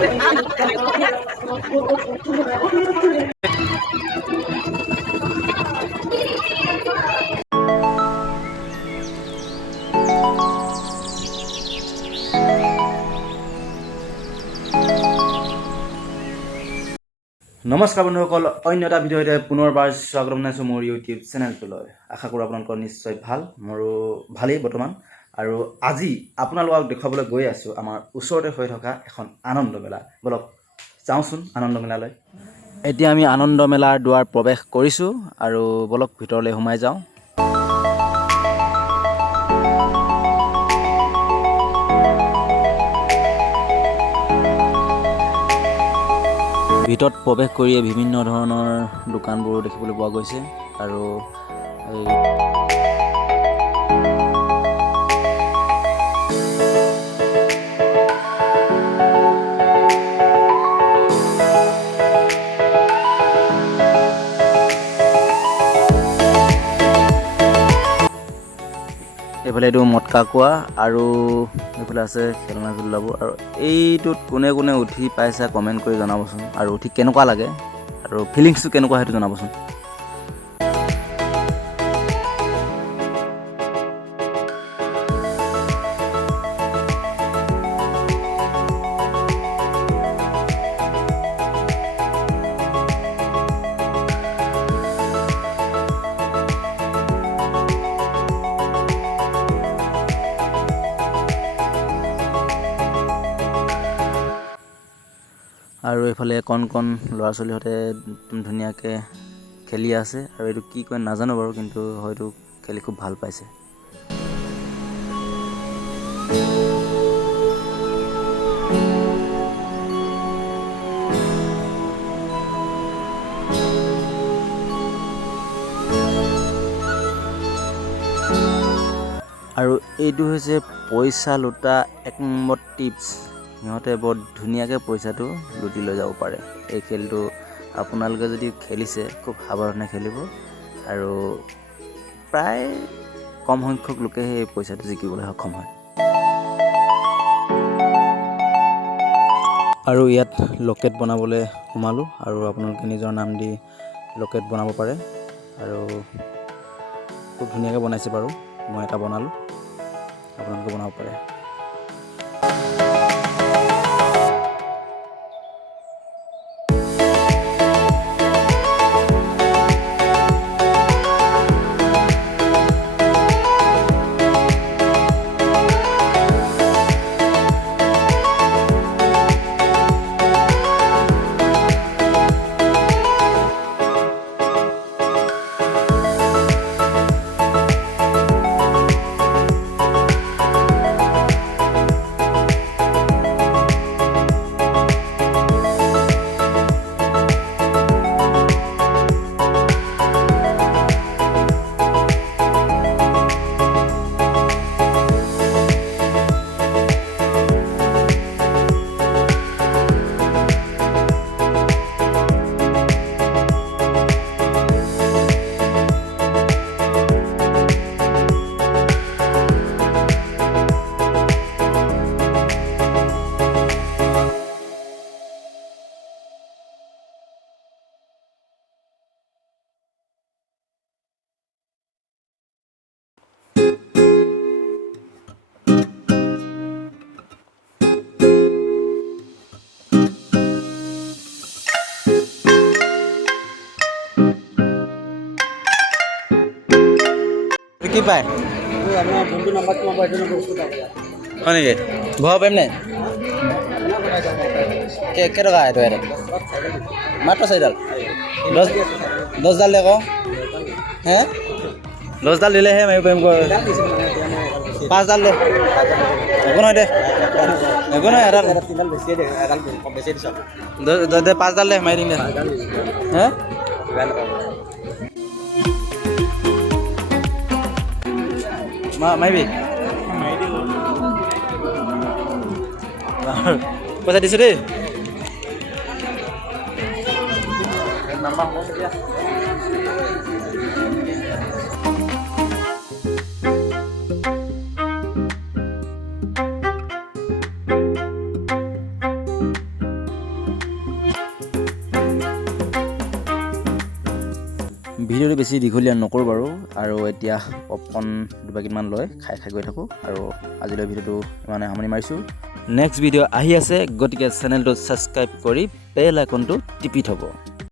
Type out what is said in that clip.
নমস্কাৰ বন্ধুসকল, অন্য এটা ভিডিঅ'তে পুনৰবাৰ স্বাগতম জনাইছোঁ মোৰ ইউটিউব চেনেলটোলৈ। আশা কৰোঁ আপোনালোকৰ নিশ্চয় ভাল, মোৰো ভালেই বৰ্তমান। আৰু আজি আপোনালোকক দেখুৱাবলৈ গৈ আছোঁ আমাৰ ওচৰতে হৈ থকা এখন আনন্দ মেলা। বলক যাওঁচোন আনন্দ মেলালৈ। এতিয়া আমি আনন্দ মেলাৰ দুৱাৰ প্ৰৱেশ কৰিছোঁ আৰু বলক ভিতৰলৈ সোমাই যাওঁ। ভিতৰত প্ৰৱেশ কৰিয়ে বিভিন্ন ধৰণৰ দোকানবোৰ দেখিবলৈ পোৱা গৈছে আৰু এইফালে এইটো মটকা কোৱা আৰু এইফালে আছে খেলনা ঝুলাবোৰ। আৰু এইটোত কোনে কোনে উঠি পাইছা কমেণ্ট কৰি জনাবচোন, আৰু উঠি কেনেকুৱা লাগে আৰু ফিলিংছটো কেনেকুৱা সেইটো জনাবচোন। আৰু এইফালে কণ কণ ল'ৰা ছোৱালীহঁতে ধুনীয়াকৈ খেলি আছে, আৰু এইটো কি কয় নাজানো বাৰু, কিন্তু হয়তো খেলি খুব ভাল পাইছে। আৰু এইটো হৈছে পইচা লুটা 1 নম্বৰ টিপছ। সিহঁতে বৰ ধুনীয়াকৈ পইচাটো লুটি লৈ যাব পাৰে। এই খেলটো আপোনালোকে যদি খেলিছে খুব সাৱধানে খেলিব, আৰু প্ৰায় কম সংখ্যক লোকেহে এই পইচাটো জিকিবলৈ সক্ষম হয়। আৰু ইয়াত লকেট বনাবলৈ সোমালোঁ, আৰু আপোনালোকে নিজৰ নাম দি লকেট বনাব পাৰে, আৰু খুব ধুনীয়াকৈ বনাইছে বাৰু। মই এটা বনালোঁ, আপোনালোকে বনাব পাৰে। কি পায় হয় নেকি? ভৰাব পাৰিম নাই? কেইটকা এইটো? ইয়াতে মাত্ৰ 4ডাল, 10ডাল দে আকৌ। 10ডাল দিলেহে মাৰিব পাৰিম। 5ডাল দে, একো নহয় দে, একো নহয়। এডাল দে, 5ডাল দে, মাৰি দিম দে। মাৰিবি? পইচা দিছোঁ দেই। ভিডিঅ'টো বেছি দীঘলীয়া নকৰোঁ বাৰু আৰু এতিয়া পপকৰ্ণ দুপেকেটমান লৈ খাই গৈ থাকোঁ আৰু আজিলৈ ভিডিঅ'টো ইমানে সামৰণি মাৰিছোঁ নেক্সট ভিডিঅ' আহি আছে গতিকে চেনেলটো ছাবস্ক্ৰাইব কৰি বেল আইকনটো টিপি থ'ব